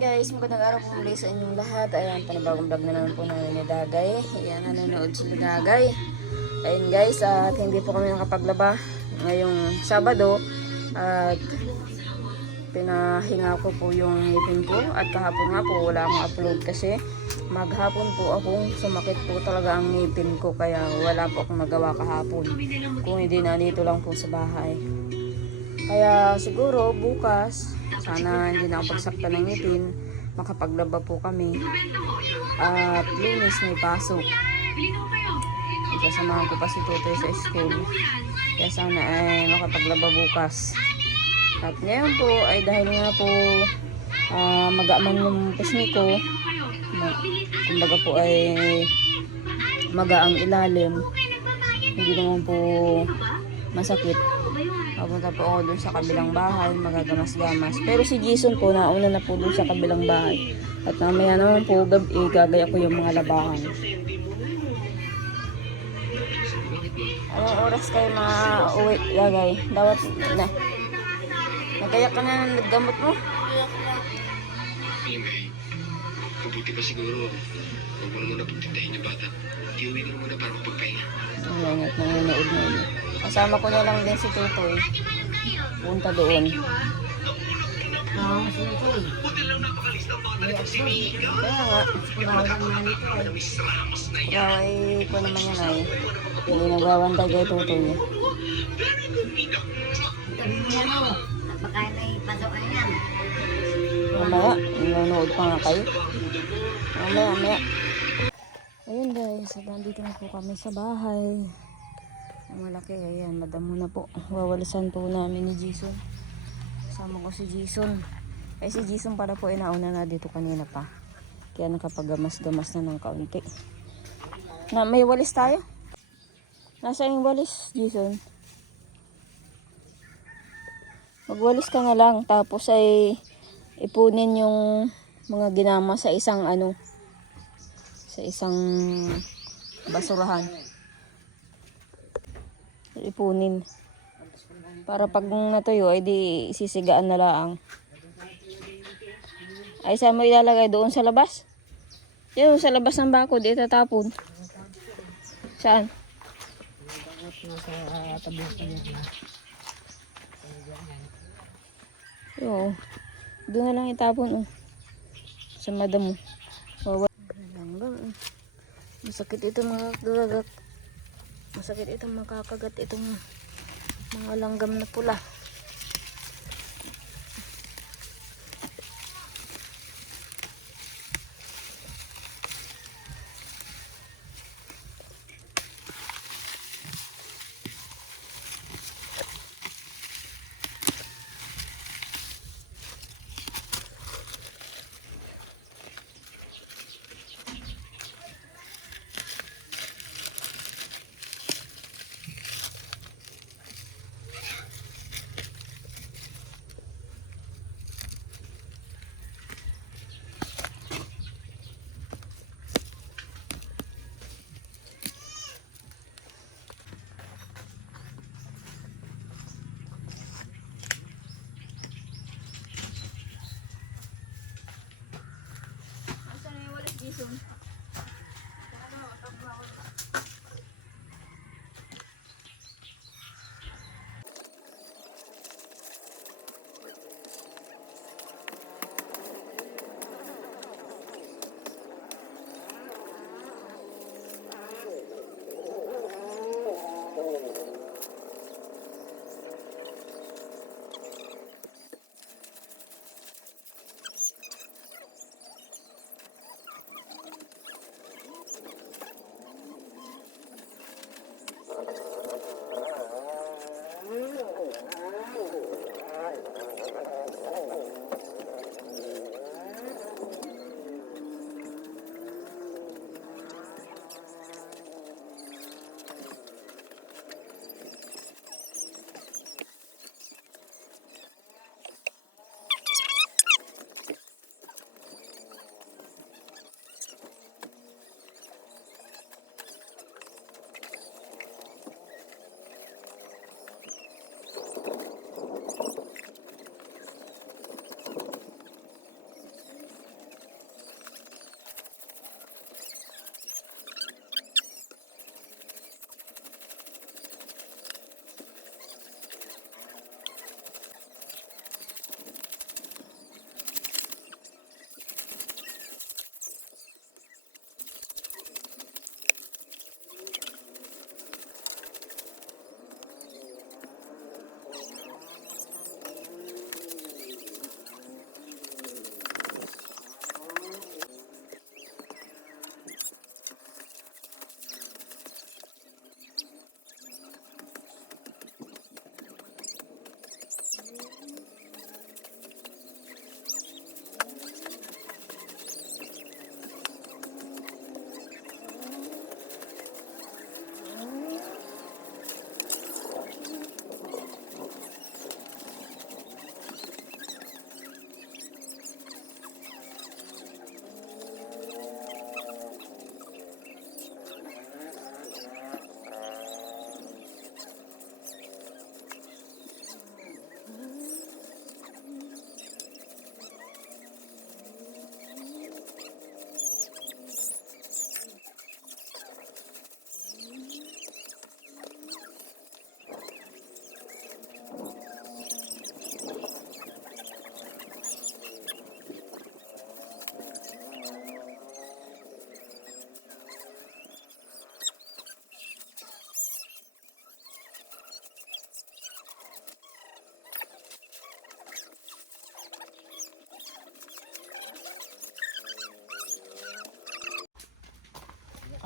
Guys, magandang araw po muli sa inyong lahat. Ayan, panibagong vlog na naman po namin ni Dagay. Ayan, nanonood si Dagay. Ayan guys, at hindi po kami nakapaglaba ngayong Sabado. At pinahinga ko po yung ngipin ko. At kahapon nga po wala akong upload kasi maghapon po akong sumakit po talaga ang ngipin ko. Kaya wala po akong magawa kahapon. Kung hindi na dito lang po sa bahay. Kaya siguro bukas, sana hindi na ako pagsakta ng ngipin, makapaglaba po kami. At Lunes may pasok. Isasamahan ko pa si Tutoy sa school. Kaya sana ay makapaglaba bukas. At ngayon po ay dahil nga po magaan yung pisngi ko. Kumbaga po ay magaang ilalim. Hindi naman po masakit. Papunta po ako dun sa kabilang bahay, magagamas-gamas. Pero si Jason po, nauna na po dun sa kabilang bahay. At mamaya naman po, gabi, gagaya ko yung mga labahan. Anong oras kayo uwi, Gagay? Dawat na. Nagkayak ka na ng gamot mo? Mabuti pa siguro, huwag mo na muna pagtindahin yung bata. Iuwi ko muna para mapagpahinga. Ang ingat, nanonood na yun. Kasama ko na lang din si Tutoy. Punta doon. Kaya nga. Kaway ko naman yan ay. Hindi nagbawantay kay Tutoy. Napakain na ipasok na yan. Mamaya, nanonood pa nga kayo. Mamaya. Ayun guys, nandito na po kami sa bahay. Ang malaki, ayan, madamo na po. Wawalisan po namin ni Jason. Kasama ko si Jason. Ay si Jason para po inauna na dito kanina pa. Kaya nakapagamas-gamas na ng kaunti. Na, may walis tayo? Nasa yung walis, Jason? Magwalis ka na lang. Tapos ay ipunin yung mga ginama sa isang sa isang basurahan. Ipunin. Para pag natuyo ay di sisigaan na lang. Ay saan mo ilalagay? Doon sa labas? Yun, sa labas ng bako, di tatapon. Saan? Yo, doon na lang itapon. Sa madamo. Masakit ito mga gagak. Masakit ito makakagat itong mga langgam na pula. Jason.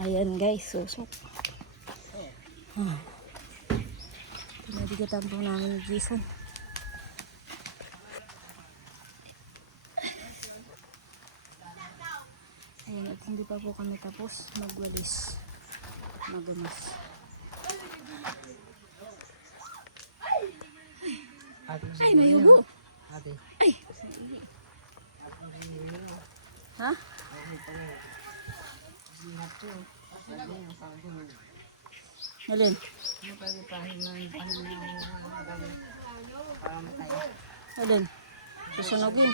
Ayan guys, susok. Pinabigatan po namin ni Jason. Ayan, at hindi pa po kami tapos magwalis. Magamas. Ay, may ubo. Ay. Ha? Alin? Alin? Susunogin.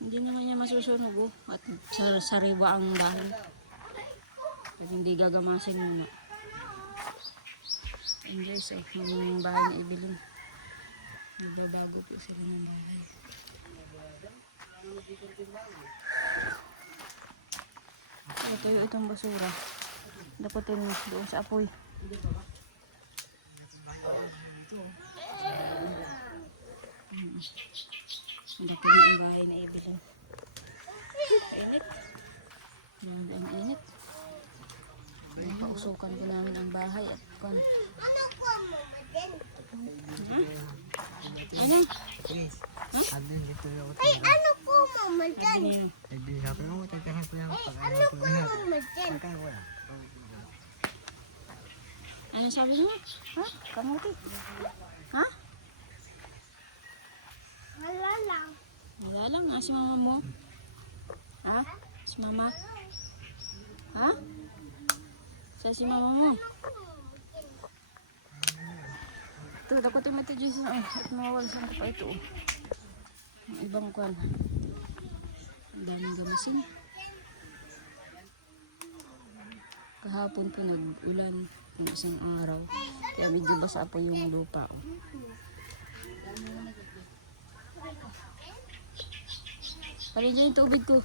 Hindi naman niya masusunog oh. At sariwa ang bahay. Pag hindi gagamasin muna. Enjoy sa yung bahay na ibilin. Nagbabago po sila ng bahay. Ito yung itong basura. Dapatin mo doon sa apoy. Dapat na ang bahay na ibilin. Init. Grabe ang init. Pausukan ko namin ang bahay at kon. Ano? Ay, ano po, mama, dyan? Ano? Ano po, mama, dyan? Ano sabi mo? Ha? Kamuti? Ha? Wala lang. Wala lang. Si mama mo? Ha? Si mama? Ha? Sa si mama mo? Ito, dapat yung mati Jason. At mawawalisan ko pa ito. Ang ibang kwan. Ang daming gamasin. Kahapon po nag-ulan ng isang araw. Kaya medyo basa po yung lupa. Palin dyan yung tubig ko.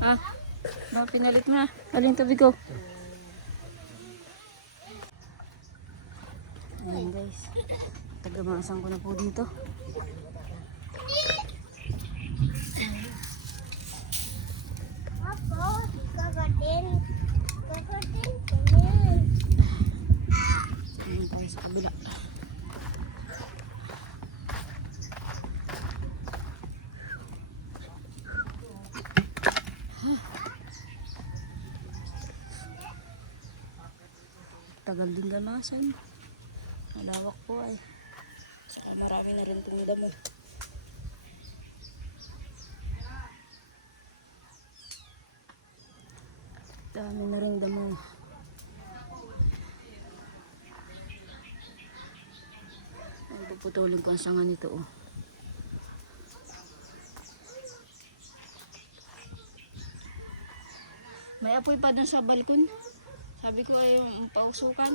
Ha? Mga pinalit mo na. Palin yung tubig ko. Ayan guys. Tagamasan ko na po dito. Apo, kakatin. Kakatin ko yan. Sige tayo sa kabila. Tagal din gamasan. Malawak po ay. Saka marami na rin itong damo. Dami na rin damo. Ay, puputulin ko ang sanga nito oh. May apoy pa dun sa balkon. Sabi ko ay yung pausukan.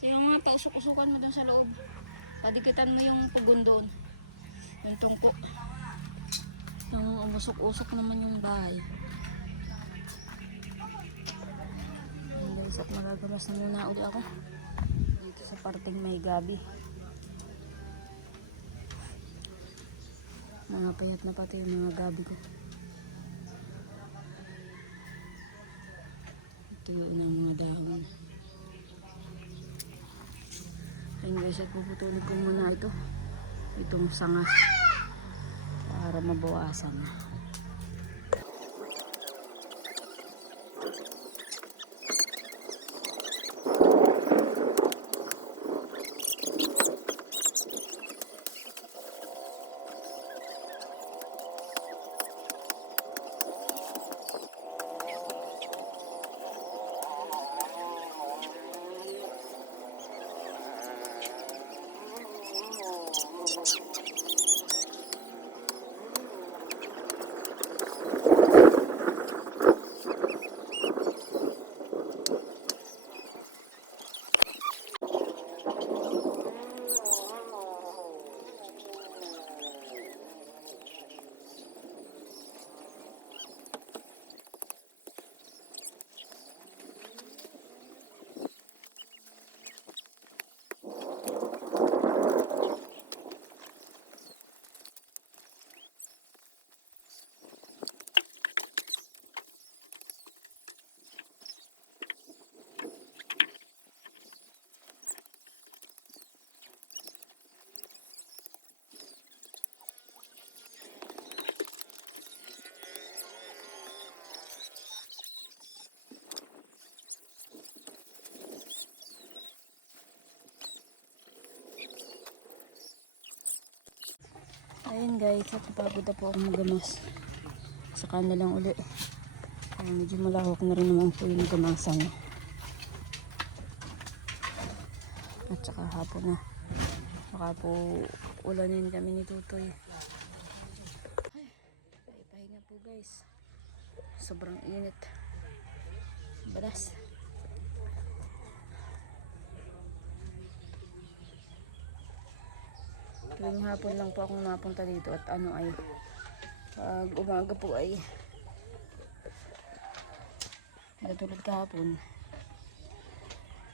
Yung mga pausok-usukan mo dun sa loob. Padikitan mo yung pugon doon. Yung tungko. Yung umusok-usok naman yung bahay. Ayan guys, at magagamas na muna ulit ako. Dito sa parting may gabi. Mga payat na pati yung mga gabi ko. Tuyo na mga dahon. Ayun guys, at puputulin ko muna ito. Itong sanga. Para mabawasan. Ayun guys, at napagod na po ako magamas. Saka na lang uli. Medyo malawak na rin naman po yung gamasan. At saka hapon na. Baka po ulanin kami ni Tutoy. Ay, pahinga po guys. Sobrang init. Balas. Tuwing hapon lang po akong napunta dito at ano ay pag umaga po ay katulad kahapon.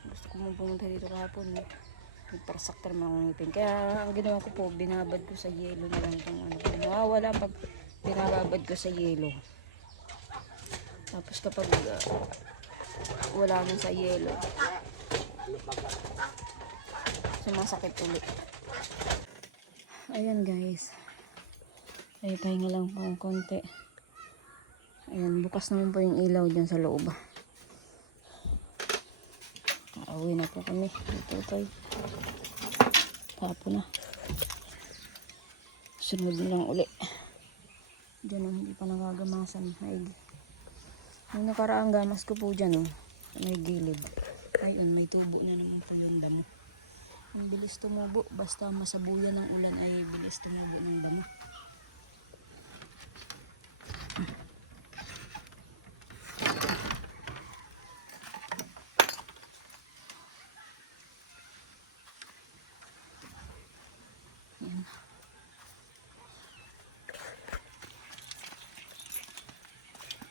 Gusto ko mong pumunta dito kahapon. Nagparasaktar mga ngipin. Kaya ang ginawa ko po, binabad ko sa yelo na lang itong ano. Nawawala pag binababad ko sa yelo. Tapos kapag wala na sa yelo, sumasakit ulit. Ayan guys. Ay, pahinga lang po ng konti. Ayan, bukas naman po yung ilaw dyan sa loob. Pauwi na po kami. Dito tayo. Tapo na. Sunod na lang uli. Dyan hindi pa nakagamasan. Ay, yung nakaraang gamas ko po dyan may gilid. Ayun, may tubo na naman po yung damo. Ang bilis tumubo. Basta masabuyan ng ulan ay bilis tumubo ng damo.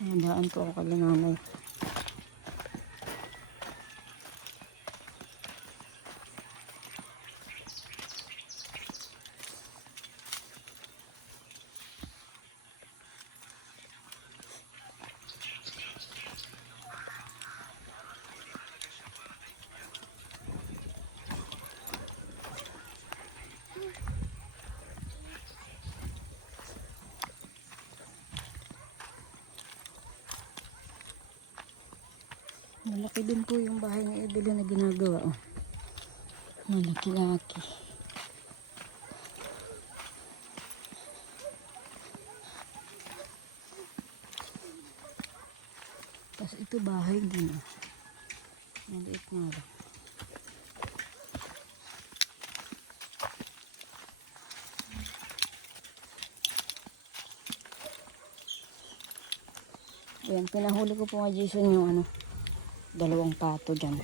Yan. Daan po ako kay nanay. Malaki din po yung bahay ni Evelyn na ginagawa. Malaki-laki. Tapos ito bahay din. Maliit nga lang. Ayan, pinahuli ko po nga Jason yung dalawang pato dyan.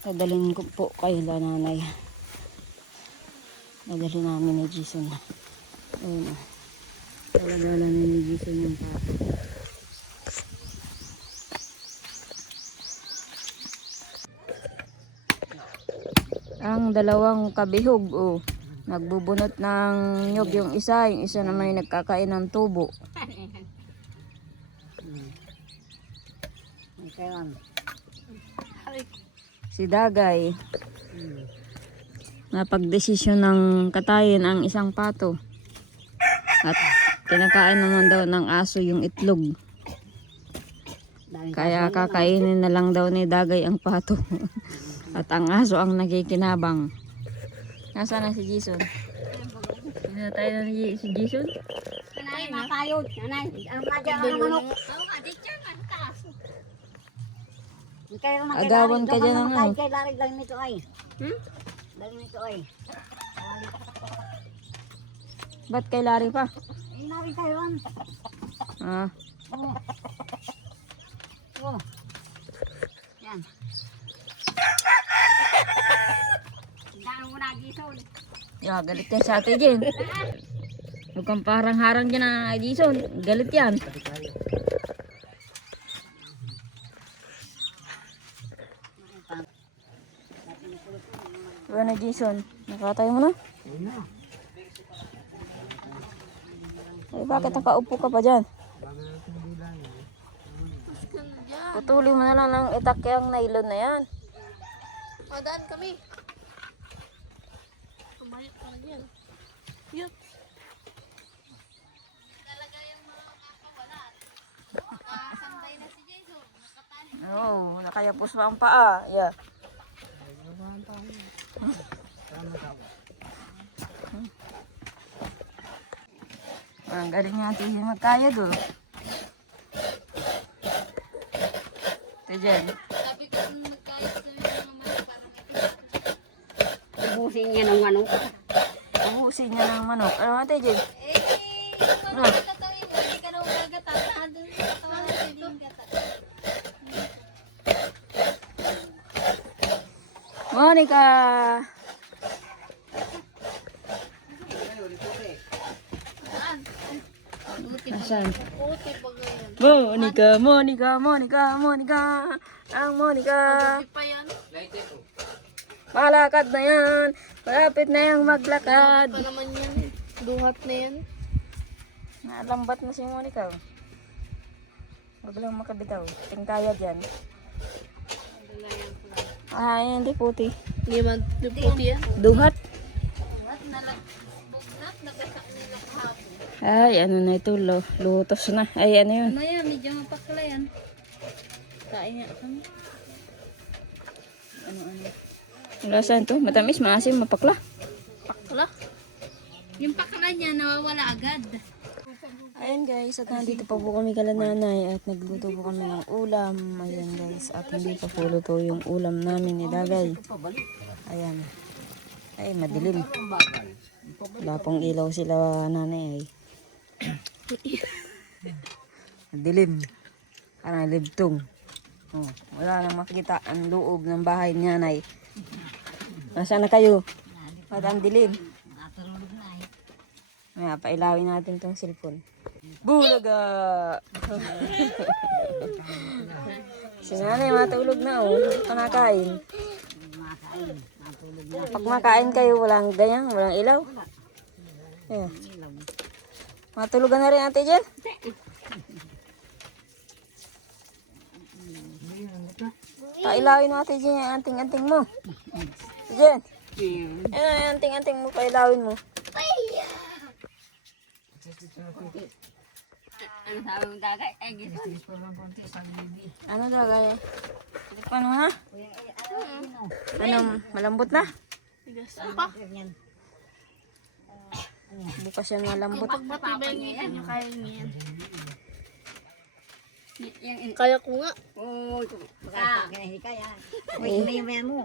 Dadalhin ko po kay nanay. Dadalhin namin ni Jason. Ayun Talagala na ni Jason yung pato. Ang dalawang kabihog nagbubunot ng nyog yung isa naman ay nagkakain ng tubo. Si Dagay napagdesisyon ng katayin ang isang pato at kinakain naman daw ng aso yung itlog, kaya kakainin na lang daw ni Dagay ang pato at ang aso ang nakikinabang. Nasaan na si Jason? Hindi na tayo na si Jason? Nanay, makayod. Nanay, ang madya ang manok. Agawan ka dyan ng ano? Kay Larry lang nito ay. Lang nito ay. Ba't kay Larry pa? Ay, Larry kayo an. Ah. Yan. Daan mo na Jason. Galit yan sa atin din. Huwag kang parang-harang dyan na Jason. Galit yan. Diba na Jason? Nakatay mo na? Ay, bakit nakaupo ka pa dyan? Putuli mo na lang ng itakyang nylon na yan. Madaan kami. Pumayok ka na dyan. Yup. Talaga yung mga kakawalan. Nakasambay na si Jason. Nakatali. Oo, nakayapos pa ang paa. Yeah. Ang galing nga ate magkayod oh. Ito dyan. Sabi ko kung nagkayos kami ng mga manok, parang ito. Ubusin niya ng manok. Ubusin niya ng manok. Ano ate dyan? Paano ko tatawin mo? Hindi ka na umagata. Nandun sa katawan ng sibing gata. Monica! Saan? Buti pa. Asan? Buti pa ganyan. Monica, Monica, Monica, Monica. Ang Monica. Buti pa yan. Malakad na yan. Malapit na yung maglakad. Pa naman yan. Duhat na yan. Nalambat na si Monica. Huwag lang makabitaw. Tingkaya dyan. Ay, hindi puti. Hindi man puti yan. Duhat. Bugnat, nagasak nila kahapon. Ay, ano na ito? Lutos na. Ay, ano yun? Ano yan? Medyo mapakla yan. Kain nga kami. Wala saan to? Matamis, maasim, mapakla. Pakla? Yung pakla niya nawawala agad. Ayan guys, at nandito pa po kami kala nanay at nagluto po kami ng ulam. Ayan guys, at hindi pa po luto yung ulam namin ni Dagay. Ayan. Ay, madilim. Wala pong ilaw sila nanay ay. Madilim. Parang libtong. Oh, wala nang makita ang loob ng bahay ni nanay. Nasaan na kayo? At ang dilim. May pailawin natin tong cellphone. Bulaga! Si nanay matulog na oh. Hindi pa nakain. Pag makain kayo, walang ganyan, walang ilaw. Yeah. Matulugan na rin ate Jen. Pailawin mo ate Jen yung anting-anting mo. Jen. Ano yung anting-anting mo, pailawin mo. Ano sabi mong Dagay? Ay, gito. Ano Dagay? Paano na? Ano, malambot na? Bukas yan malambot. Pag matibay ng ngipin niyo, kaya niyo yan. Yung Kaya ko nga. oh, pagkakakaya kaya. Uy, may mo.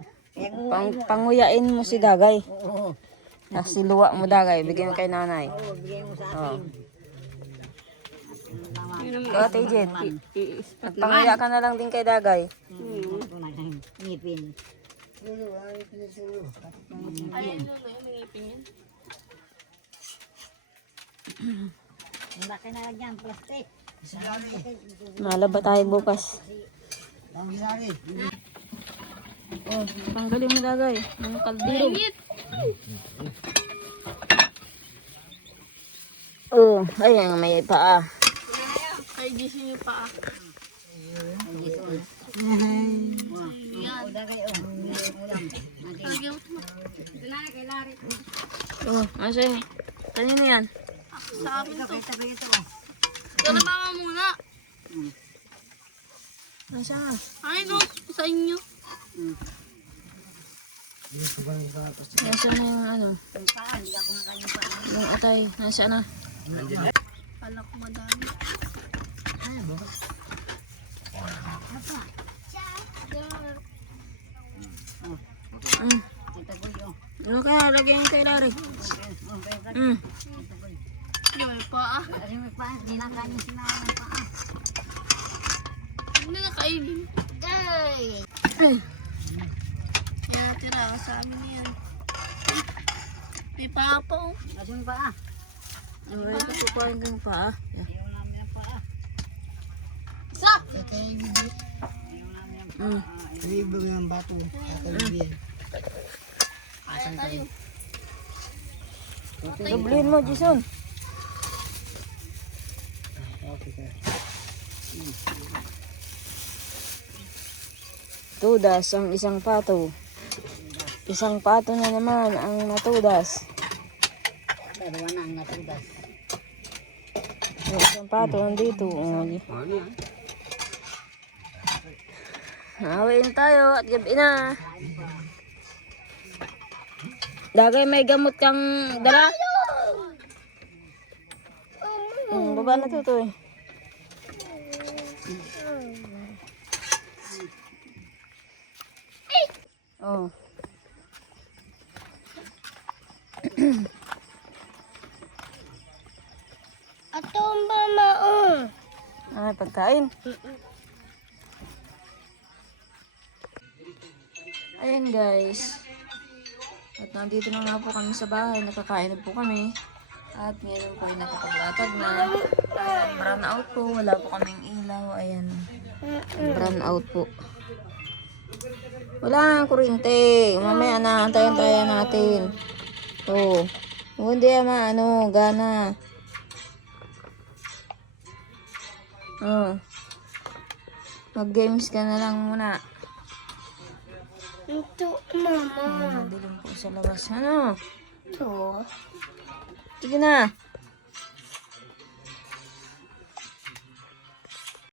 Panguyain mo si Dagay. Oo. Tapos siluwa mo Dagay, bigyan mo kay nanay. Oo, bigay mo sa Oh. akin. Ikaw ate Jen, panguya ka na lang din kay Dagay. Ngipin. Ayan Lolo, yung ngipin yan. Laki na lang yan, plastic. Malaba tayo bukas. Oh, tanggalin mo Dagay. Ang kaldero. Ingit! Oh, ayan may paa. Ay, gising niyo pa. O, Dagay, o. Ulam. Lagyan mo. Oh, asa yun? Kanino yan? Sa amin to. Tabi ito. Ito na mama muna. Asa nga? Ay no, sa inyo. Nasa na yung ano? Yung atay, nasa na? Kala ko madami. Ano kaya? Lagyan yung kay Larry. Hindi may paa. Hindi na kainin. Day! Kaya natira ka sa amin yan. May paa pa oh. Ano ito po pa yung paa? Isa! Kaya tayo. Dublin mo, Jason. Tudas ang isang pato. Isang pato na naman ang natudas. Yung isang pato nandito. Nawin tayo at gabi na. Dagay may gamot kang dala. Baba na to eh. Oh. Atong mama, Ay, pagkain. Ayan guys. At nandito na nga po kami sa bahay. Nakakain na po kami. At ngayon po ay nakapaglatag na. Ayan, brown out po. Wala po kaming ilaw. Ayan. Brown out po. Wala ang kuryente. Mamaya na, antayin tayo natin. To. Hindi ano, gana. Oh. Mag-games ka na lang muna. ito, mama. Madilim po sa labas. Ano? Ito. Sige na.